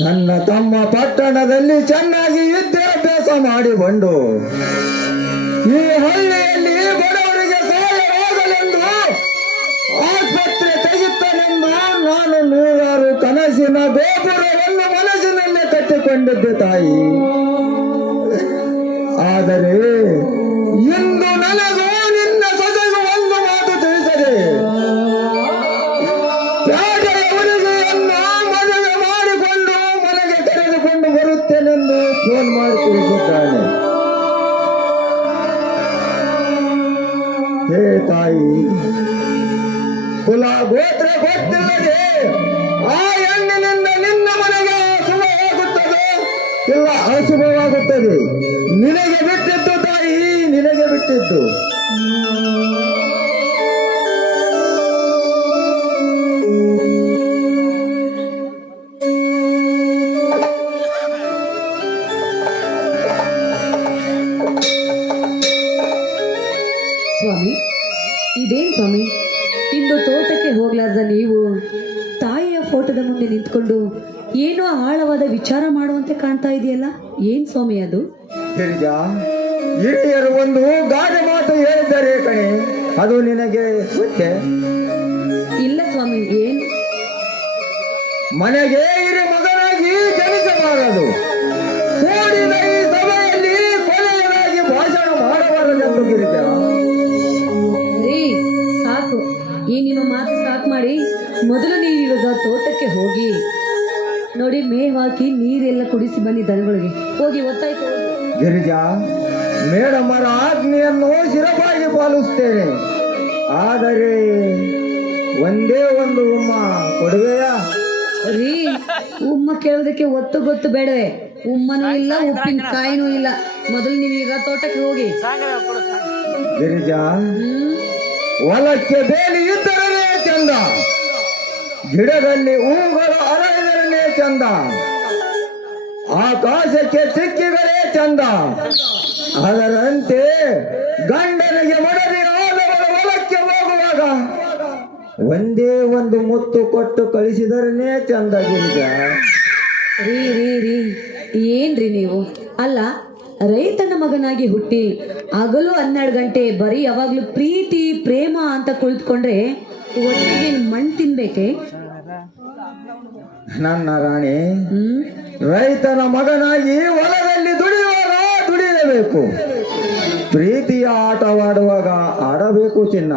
ನನ್ನ ತಮ್ಮ ಪಟ್ಟಣದಲ್ಲಿ ಚೆನ್ನಾಗಿ ವಿದ್ಯಾಭ್ಯಾಸ ಮಾಡಿಕೊಂಡು ಈ ಹಳ್ಳಿಯಲ್ಲಿ ಬಡವರಿಗೆ ಸಹಾಯವಾಗಲೆಂದು ಆಸ್ಪತ್ರೆ ತೆಗೆಯುತ್ತಾನೆಂದು ನಾನು ನೂರಾರು ಕನಸಿನ ಗೋಪುರವನ್ನು ಮನಸ್ಸಿನಲ್ಲೇ ಕಟ್ಟಿಕೊಂಡಿದ್ದೆ ತಾಯಿ. ಆದರೆ ಇಂದು ನನಗೂ ನಿನ್ನ ಸೊಸೆಗೂ ಒಂದು ಮಾತು ತಿಳಿಸದೆ ಪೇಟೆಯ ಹುಡುಗಿಯನ್ನು ಮದುವೆ ಮಾಡಿಕೊಂಡು ಮನೆಗೆ ಕರೆದುಕೊಂಡು ಬರುತ್ತೇನೆಂದು ಫೋನ್ ಮಾಡಿ ತಿಳಿಸಿದ್ದಾನೆ. ಹೇ ತಾಯಿ, ಕುಲ ಗೋತ್ರ ಗೊತ್ತಿಲ್ಲದೆ ಆ ಹೆಣ್ಣಿನಿಂದ ನಿನ್ನ ಮನೆಗೆ ಶುಭವಾಗುತ್ತದೆ ಇಲ್ಲ ಅಶುಭವಾಗುತ್ತದೆ. ನಿನಗೆ ಬಿಟ್ಟಿದ್ದು ತಾಯಿ, ನಿನಗೆ ಬಿಟ್ಟಿದ್ದು. ಸ್ವಾಮಿ, ಇದೇನು ಸ್ವಾಮಿ, ಇಂದು ತೋಟಕ್ಕೆ ಹೋಗ್ಲಾರ್ದ ನೀವು ತಾಯಿಯ ಫೋಟೋದ ಮುಂದೆ ನಿಂತ್ಕೊಂಡು ಏನೋ ಆಳವಾದ ವಿಚಾರ ಮಾಡುವಂತೆ ಕಾಣ್ತಾ ಇದೆಯಲ್ಲ, ಏನ್ ಸ್ವಾಮಿ ಅದು? ಗಿರಿಜಾ, ಹಿರಿಯರು ಒಂದು ಗಾದೆ ಮಾತು ಹೇಳಿದ್ದಾರೆ ಕಣೆ, ಅದು ನಿನಗೆ ಗೊತ್ತೇ? ಇಲ್ಲ ಸ್ವಾಮಿ, ಏನ್? ಮನೆಗೆ ಹಿರಿಯ ಮಗನಾಗಿ ಜನಿಸಬಾರದು, ಕೂಡಿದ ಈ ಸಭೆಯಲ್ಲಿ ಕೊನೆಯದಾಗಿ ಭಾಷಣ ಮಾಡಬಾರದೆಂದು. ಗಿರಿಜಾ, ರೀ ಸಾಕು, ಈ ನಿಮ್ಮ ಮಾತು ಸಾಕು ಮಾಡಿ. ಮೊದಲು ನೀವು ಇವಾಗ ತೋಟಕ್ಕೆ ಹೋಗಿ ನೋಡಿ, ಮೇವು ಹಾಕಿ ನೀರೆಲ್ಲ ಕುಡಿಸಿ ಬನ್ನಿ ದನಗಳಿಗೆ. ಹೋಗಿ, ಒತ್ತಾಯ್ತು. ಗಿರಿಜಾ, ಮೇಡಮರ ಆಜ್ಞೆಯನ್ನು ಶಿರವಾಗಿ ಪಾಲಿಸ್ತೇನೆ. ಆದರೆ ಒಂದೇ ಒಂದು ಉಮ್ಮ ಕೊಡುವೆಯಾ? ರೀ, ಉಮ್ಮ ಕೇಳೋದಕ್ಕೆ ಒತ್ತು ಗೊತ್ತು ಬೇಡವೆ? ಉಮ್ಮನೂ ಇಲ್ಲ, ಉಪ್ಪಿನಕಾಯಿನೂ ಇಲ್ಲ. ಮೊದಲು ನೀವೀಗ ತೋಟಕ್ಕೆ ಹೋಗಿ. ಗಿರಿಜಾ, ಹೊಲಕ್ಕೆ ಬೇಲಿ ಇದ್ದರನೇ ಚಂದ, ಗಿಡದಲ್ಲಿ ಹೂಗಳು ಅರಳಿದರನೇ ಚಂದ, ಆಕಾಶಕ್ಕೆ ಚಿಕ್ಕಿಗಳೇ ಚಂದ. ಅದರಂತೆ ಗಂಡನಿಗೆ ಮಡದಿ ಆದವಳ ಹೊಲಕ್ಕೆ ಹೋಗುವಾಗ ಒಂದೇ ಒಂದು ಮುತ್ತು ಕೊಟ್ಟು ಕಳಿಸಿದರನೇ ಚಂದ. ಗಿರಿಜಾ, ರೀ ರೀ ರೀ ಏನ್ರಿ ನೀವು? ಅಲ್ಲ, ರೈತನ ಮಗನಾಗಿ ಹುಟ್ಟಿ ಹಗಲು 12 ಗಂಟೆ ಬರೀ ಯಾವಾಗ್ಲೂ ಪ್ರೀತಿ ಪ್ರೇಮ ಅಂತ ಕುಳಿತುಕೊಂಡ್ರೆ ಒಟ್ಟಿಗೆ ಮಣ್ಣು ತಿನ್ಬೇಕೆ? ನನ್ನ ರಾಣಿ, ರೈತನ ಮಗನಾಗಿ ಹೊಲದಲ್ಲಿ ದುಡಿಯುವಾಗ ದುಡಿಯಬೇಕು, ಪ್ರೀತಿಯ ಆಟವಾಡುವಾಗ ಆಡಬೇಕು ಚಿನ್ನ.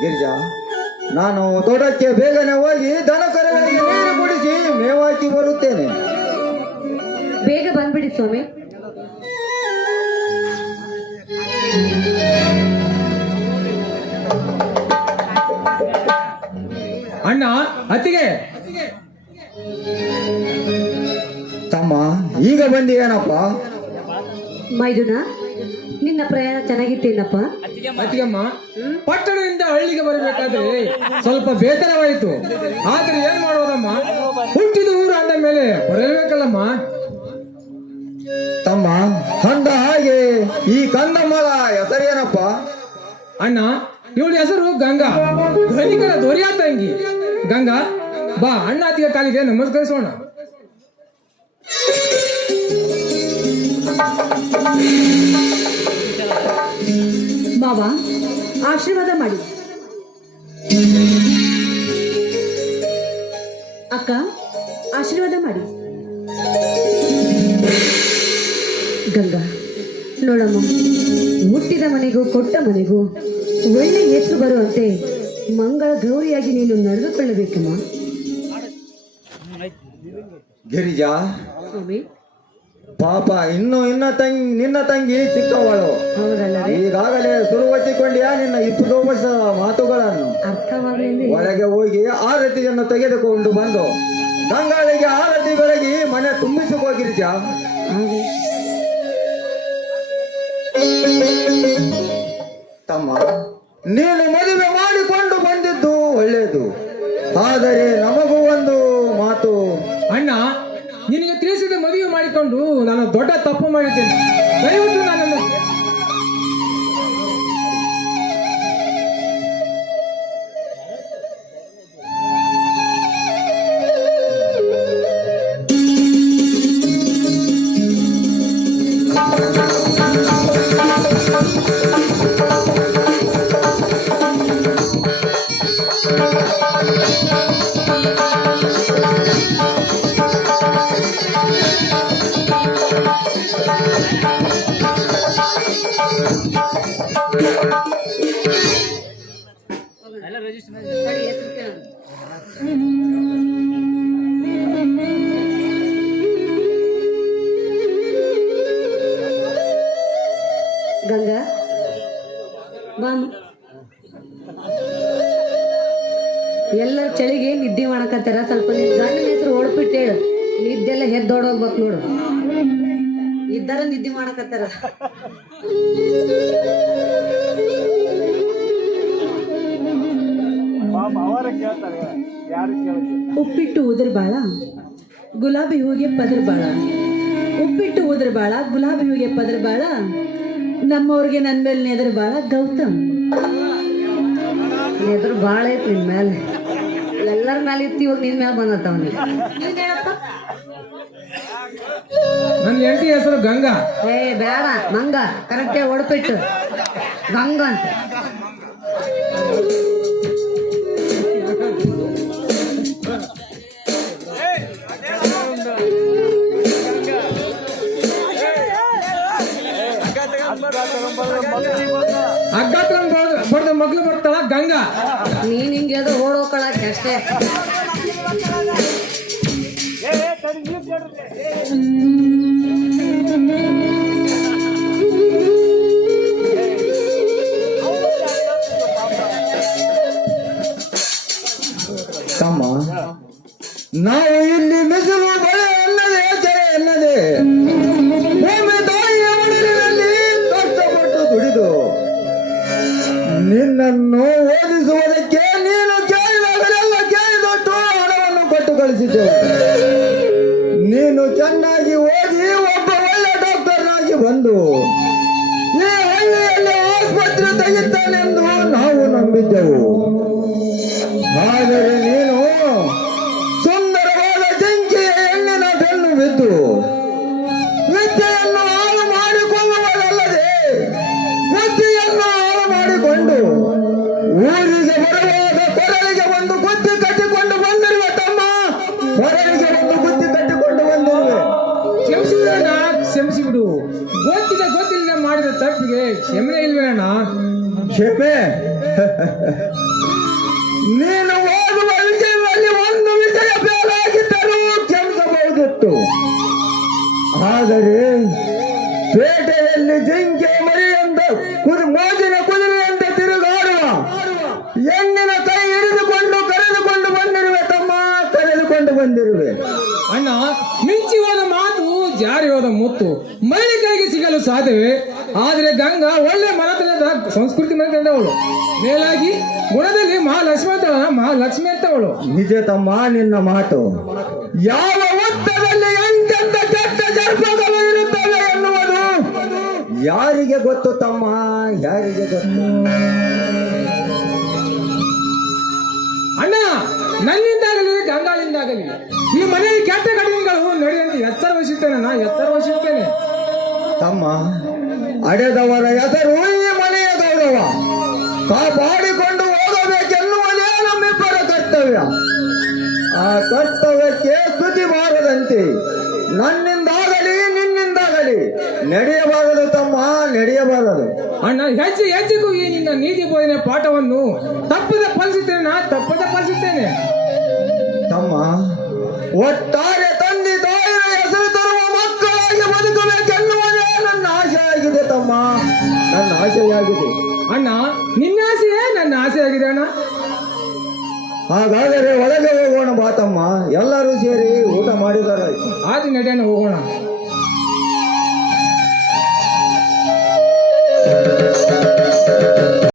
ಗಿರಿಜಾ, ನಾನು ತೋಟಕ್ಕೆ ಬೇಗನೆ ಹೋಗಿ ದನ ಕರುಗಳಿಗೆ ನೀರು ಕುಡಿಸಿ ಮೇವಾಕಿ ಬರುತ್ತೇನೆ. ಬೇಗ ಬಂದ್ಬಿಡಿ ಸ್ವಾಮಿ. ಅಣ್ಣ, ಅತ್ತಿಗೆ. ತಮ್ಮ, ಈಗ ಬಂದಿಯೇನಪ್ಪ? ಮೈದುನ, ನಿನ್ನ ಪ್ರಯಾಣ ಚೆನ್ನಾಗಿತ್ತೇನಪ್ಪ? ಅತ್ತಿಗೆಮ್ಮ, ಪಟ್ಟಣದಿಂದ ಹಳ್ಳಿಗೆ ಬರಬೇಕಾದ್ರೆ ಸ್ವಲ್ಪ ಬೇಸರವಾಯಿತು. ಆದ್ರೆ ಏನ್ ಮಾಡೋದಮ್ಮ, ಹುಟ್ಟಿದ ಊರು ಅಂದ ಮೇಲೆ ಬರಬೇಕಲ್ಲಮ್ಮ. ತಮ್ಮ, ಅಂದ ಹಾಗೆ ಈ ಕಂದಮ್ಮಳ ಹೆಸರೇನಪ್ಪ? ಅಣ್ಣ, ಇವಳ ಹೆಸರು ಗಂಗಾ, ಧನಿಕರ ದೊರೆಯ ತಂಗಿ. ಗಂಗಾ, ಬಾ ಅಣ್ಣ ಅತ್ತಿಗೆ ಕಾಲಿಗೆ ನಮಸ್ಕರಿಸೋಣ. ಮಾವ, ಆಶೀರ್ವಾದ ಮಾಡಿ. ಅಕ್ಕ, ಆಶೀರ್ವಾದ ಮಾಡಿ. ಗಂಗಾ, ನೋಡಮ್ಮ, ಹುಟ್ಟಿದ ಮನೆಗೂ ಕೊಟ್ಟ ಮನೆಗೂ ಒಳ್ಳೆ ಹೆಸರು ಬರುವಂತೆ ಮಂಗಳ ಗೌರಿಯಾಗಿ ನೀನು ನಡೆದುಕೊಳ್ಳಬೇಕಮ್ಮ. ಗಿರಿಜಾ, ಸ್ವಾಮಿ, ಪಾಪ ನಿನ್ನ ತಂಗಿ ಚಿಕ್ಕವಳು. ಹೌದಲ್ಲವೇ? ಈಗಾಗಲೇ ಶುರುವಚ್ಚಿಕೊಂಡಿಯಾ ನಿನ್ನ 20 ವರ್ಷದ ಮಾತುಗಳನ್ನು? ಅರ್ಥವಾಗಲಿ. ಒಳಗೆ ಹೋಗಿ ಆರತಿಯನ್ನು ತೆಗೆದುಕೊಂಡು ಬಂದು ಗಂಗಾಳಿಗೆ ಆರತಿ ಬೆಳಗಿ ಮನೆ ತುಂಬಿಸಿಕೋ ಗಿರಿಜಾ. ತಮ್ಮ, ನೀನು ಮದುವೆ ಮಾಡಿಕೊಂಡು ಬಂದಿದ್ದು ಒಳ್ಳೆಯದು. ಆದರೆ ನಮಗೂ ಒಂದು ಮಾತು. ಅಣ್ಣ, ನಿನಗೆ ತಿಳಿಸಿದ ಮದುವೆ ಮಾಡಿಕೊಂಡು ನಾನು ದೊಡ್ಡ ತಪ್ಪು ಮಾಡಿದ್ದೇನೆ. ದಯವಿಟ್ಟು ನನ್ನನ್ನು ಗಂಗಾ, ಬಾಮ್. ಎಲ್ಲರ ಚಳಿಗೆ ನಿದ್ದೆ ಮಾಡಕತ್ತಾರ. ಸ್ವಲ್ಪ ನಿನ್ ಗಂಡನ ಹೆಸರು ಓಡ್ಬಿಟ್ಟು ಹೇಳು. ನಿದ್ದೆಲ್ಲ ಹೆದ್ದೋಡೋಗ್ಬೇಕು ನೋಡು. ಇದ್ದಾರ ನಿದ್ದೆ ಮಾಡಕತ್ತಾರ. ಅವರ ಕೇಳ್ತಾರೆ. ಉಪ್ಪಿಟ್ಟು ಉದುರು ಬಾಳ ಗುಲಾಬಿ ಹೂಗೆ ಪದ್ರ ಬಾಳ, ಉಪ್ಪಿಟ್ಟು ಉದುರು ಬಾಳ ಗುಲಾಬಿ ಹೂಗೆ ಪದ್ರ ಬಾಳ, ನಮ್ಮವ್ರಿಗೆ ನನ್ನ ಮೇಲೆ ನೆದರ್ ಬಾಳ ಗೌತಮ್. ನೆದರ್ ಬಾಳ ಐತಿ ನಿನ್ ಮೇಲೆ, ಎಲ್ಲರ ಮೇಲೆ ಇತ್ತು, ಇವಾಗ ನಿನ್ ಮೇಲೆ ಬಂದತ್ತವನಿ. ನನ್ನ ಹೆಂಡತಿ ಹೆಸರು ಗಂಗಾ. ಏ ಬೇಡ ಮಂಗ, ಕರೆಕ್ಟೇ ಒಡಪಿಟ್ಟು ಗಂಗ ಅಂತ. ಹಗ್ಗ ಬಡ್ದ ಮಗ್ಳು ಬರ್ತಾಳ ಗಂಗಾ. ನೀನ್ ಹಿಂಗೆ ಅದು ಓಡೋಕಳಕ್ಕೆ ಅಷ್ಟೇ. ತಮ್ಮ, ನಾವು ಇಲ್ಲಿ ಮಿಸಲು ಬಳೆ ಎನ್ನದೆ ಜರೆ ಎನ್ನದೆ ಭೂಮಿ ತಾಯಿಯ ಮಡಿಲಿನಲ್ಲಿ ಕಷ್ಟಪಟ್ಟು ದುಡಿದು ನಿನ್ನನ್ನು ಓದಿಸುವುದಕ್ಕೆ ನೀನು ಕೇಳಿದಾಗಲೆಲ್ಲ ಕೇಳಿದಷ್ಟು ಹಣವನ್ನು ಕೊಟ್ಟು ಕಳಿಸಿದ್ದೆವು. ನೀನು ಚೆನ್ನಾಗಿ ಓದಿ ಒಬ್ಬ ಒಳ್ಳೆ ಡಾಕ್ಟರ್ನಾಗಿ ಬಂದು ಈ ಹಳ್ಳಿಯಲ್ಲಿ ಆಸ್ಪತ್ರೆ ತೆಗೆಯುತ್ತಾನೆಂದು ನಾವು ನಂಬಿದ್ದೆವು. ಆದರೆ ನೀನು ಸುಂದರವಾದ ಜಿಂಕೆಯ ಹೆಣ್ಣಿನ ಬೆನ್ನು ಬಿದ್ದು ವಿದ್ಯೆಯನ್ನು ಹಾಳು ಮಾಡಿಕೊಳ್ಳುವುದಲ್ಲದೆ ಬುದ್ಧಿಯನ್ನು ಹಾಳು ಮಾಡಿಕೊಂಡು ಊರಿಗೆ ಬರುವಾಗ ಕೊರಳಿಗೆ ಒಂದು ಬುದ್ಧಿ ಕಟ್ಟಿಕೊಂಡು ಬಂದಿರುವ ತಮ್ಮ, ಕೊರಳಿಗೆ ಒಂದು ಬುದ್ಧಿ ಕಟ್ಟಿಕೊಂಡು ಬಂದಿರುವೆ. ಕ್ಷಮಿಸಿಬಿಡೋಣ, ಕ್ಷಮಿಸಿಬಿಡು. ಗೊತ್ತಿಲ್ಲ ಮಾಡಿದ ತಪ್ಪಿಗೆ ಕ್ಷಮೆ ಇಲ್ವೇಣ? ಕ್ಷಮೆ? ನೀನು ಓದುವ ವಿಷಯದಲ್ಲಿ ಒಂದು ವಿಷಯ ಬೇಲಾಗಿದ್ದರೂ ಕ್ಷಮಿಸಬಹುದಿತ್ತು. ಆದರೆ ಪೇಟೆಯಲ್ಲಿ ಜಿಂಕೆ ಮರಿಯಂತ ಮೋಜಿನ ಕುದುರೆಯಂತೆ ತಿರುಗಾಡುವ ಹೆಣ್ಣಿನ ಕೈ ಹಿಡಿದುಕೊಂಡು ಕರೆದುಕೊಂಡು ಬಂದಿರುವೆ ತಮ್ಮ, ಕರೆದುಕೊಂಡು ಬಂದಿರುವೆ. ಅಣ್ಣ, ಮಿಂಚಿ ಹೋದ ಮಾತು ಜಾರಿ ಹೋದ ಮುತ್ತು ಮಹಿಳೆ ಕೈಗೆ ಸಿಗಲು ಸಾಧ್ಯವೇ? ಆದರೆ ಗಂಗಾ ಒಳ್ಳೆ ಮನತನದ ಸಂಸ್ಕೃತಿ ಮನೆತನದವಳು, ಮೇಲಾಗಿ ಗುಣದಲ್ಲಿ ಮಹಾಲಕ್ಷ್ಮಿ ಅಂತವಳು. ನಿಜ ತಮ್ಮ ನಿನ್ನ ಮಾತು. ಯಾವ ಒತ್ತದಲ್ಲಿ ಎಂತೆಂತ ಕೆಟ್ಟ ಜರ್ಪಗಳು ಇರುತ್ತವೆ ಎನ್ನುವುದು ಯಾರಿಗೆ ಗೊತ್ತು ತಮ್ಮ, ಯಾರಿಗೆ ಗೊತ್ತು? ಅಣ್ಣ, ನನ್ನಿಂದಾಗಲಿ ಗಂಗಾಳಿಂದಾಗಲಿ ಈ ಮನೆಯಲ್ಲಿ ಕೆಟ್ಟ ಘಟನೆಗಳು ನಡೆಯುವಂತೆ ಎಚ್ಚರ ವಹಿಸುತ್ತೇನೆ. ತಮ್ಮ, ಅಡೆದವರ ಹೆಸರು ಈ ಮನೆಯ ಗೌರವ ಕಾಪಾಡಿಕೊಂಡು ಹೋಗಬೇಕೆನ್ನುವುದೇ ನಮ್ಮಿಬ್ಬರ ಕರ್ತವ್ಯ. ಆ ಕರ್ತವ್ಯಕ್ಕೆ ಸ್ತುತಿ ಬಾರದಂತೆ ನನ್ನಿಂದಾಗಲಿ ನಿನ್ನಿಂದಾಗಲಿ ನಡೆಯಬಾರದು ತಮ್ಮ, ನಡೆಯಬಾರದು. ಅಣ್ಣ, ಹೆಜ್ಜೆಗೂ ಈ ನಿನ್ನ ನೀತಿ ಬೋಧನೆ ಪಾಠವನ್ನು ತಪ್ಪದೆ ಪಾಲಿಸುತ್ತೇನೆ. ತಮ್ಮ, ಒಟ್ಟಾರೆ ತಂದೆ ತಾಯಿಯ ಹೆಸರು ತರುವ ಮಕ್ಕಳಾಗಿ ಬದುಕಬೇಕೆನ್ನುವುದೇ ನನ್ನ ಆಶೆಯಾಗಿದೆ ತಮ್ಮ, ನನ್ನ ಆಶೆಯಾಗಿದೆ. ಅಣ್ಣ, ನಿನ್ನ ಆಸೆಯೇ ನನ್ನ ಆಸೆಯಾಗಿದೆ ಅಣ್ಣ. ಹಾಗಾದರೆ ಒಳಗೆ ಹೋಗೋಣ ಬಾ ತಮ್ಮ, ಎಲ್ಲರೂ ಸೇರಿ ಊಟ ಮಾಡಿದಾರೆ. ಆದಿ ನಡೆಯೋಣ, ಹೋಗೋಣ.